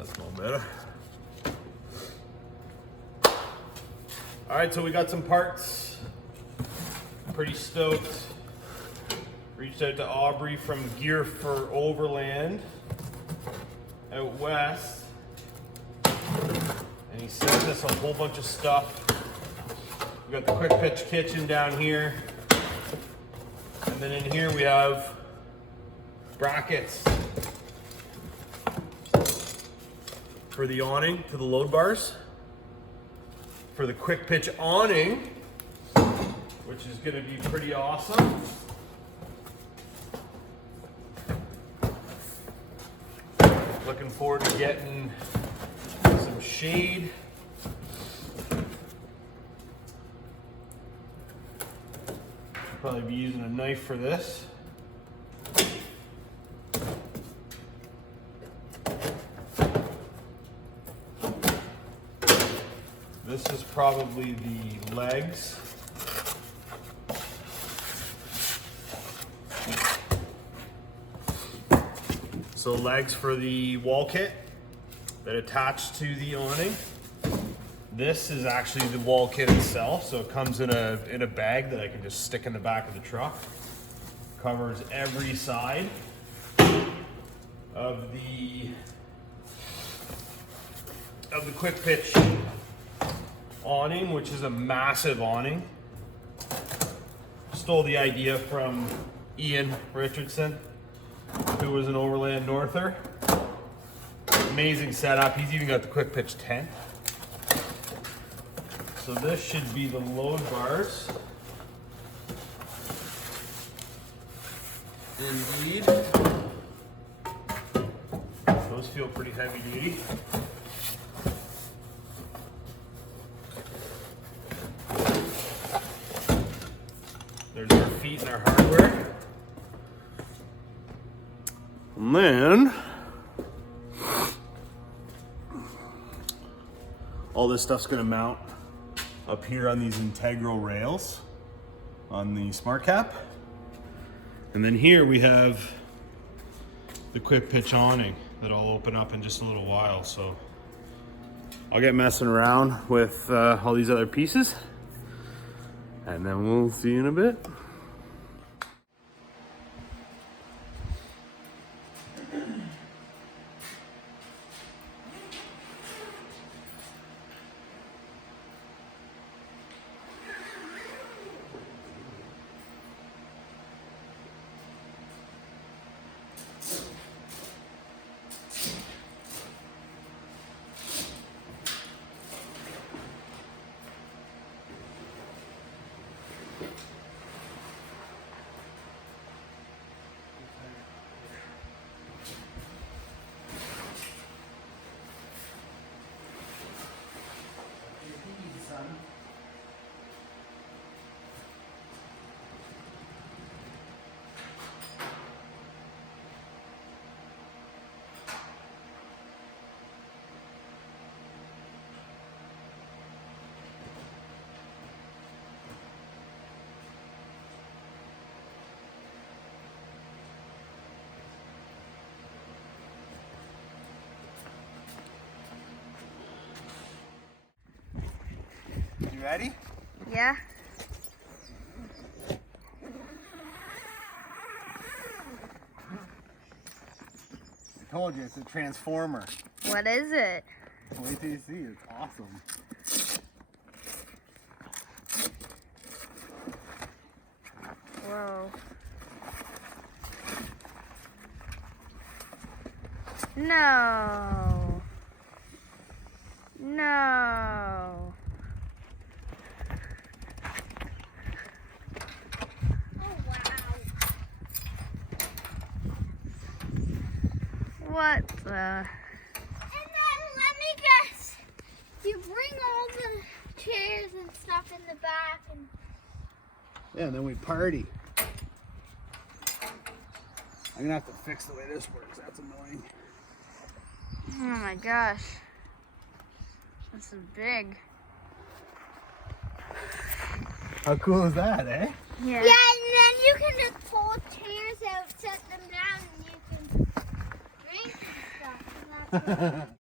That's a little better. All right, so we got some parts. Pretty stoked. Reached out to Aubrey from Gear for Overland out west. And he sent us a whole bunch of stuff. We got the quick pitch kitchen down here. And then in here we have brackets for the awning to the load bars. For the quick pitch awning, which is gonna be pretty awesome. Looking forward to getting some shade. Probably be using a knife for this. This is probably the legs. So legs for the wall kit that attach to the awning. This is actually the wall kit itself, so it comes in a bag that I can just stick in the back of the truck. Covers every side of the quick pitch awning, which is a massive awning. Stole the idea from Ian Richardson, who was an Overland Norther. Amazing setup. He's even got the quick pitch tent. So this should be the load bars. Indeed. Those feel pretty heavy duty. There's our feet and our hardware. And then all this stuff's gonna mount up here on these integral rails on the smart cap. And then here we have the quick pitch awning that I'll open up in just a little while. So I'll get messing around with all these other pieces, and then we'll see you in a bit. You ready? Yeah. I told you, it's a transformer. What is it? Wait till you see, it's awesome. Whoa. No. No. What the? And then let me guess, you bring all the chairs and stuff in the back and... Yeah, and then we party. I'm gonna have to fix the way this works, that's annoying. Oh my gosh. This is big. How cool is that, eh? Yeah. Yeah, and then you can just pull chairs out, set them down, and you can drink and stuff. And that's what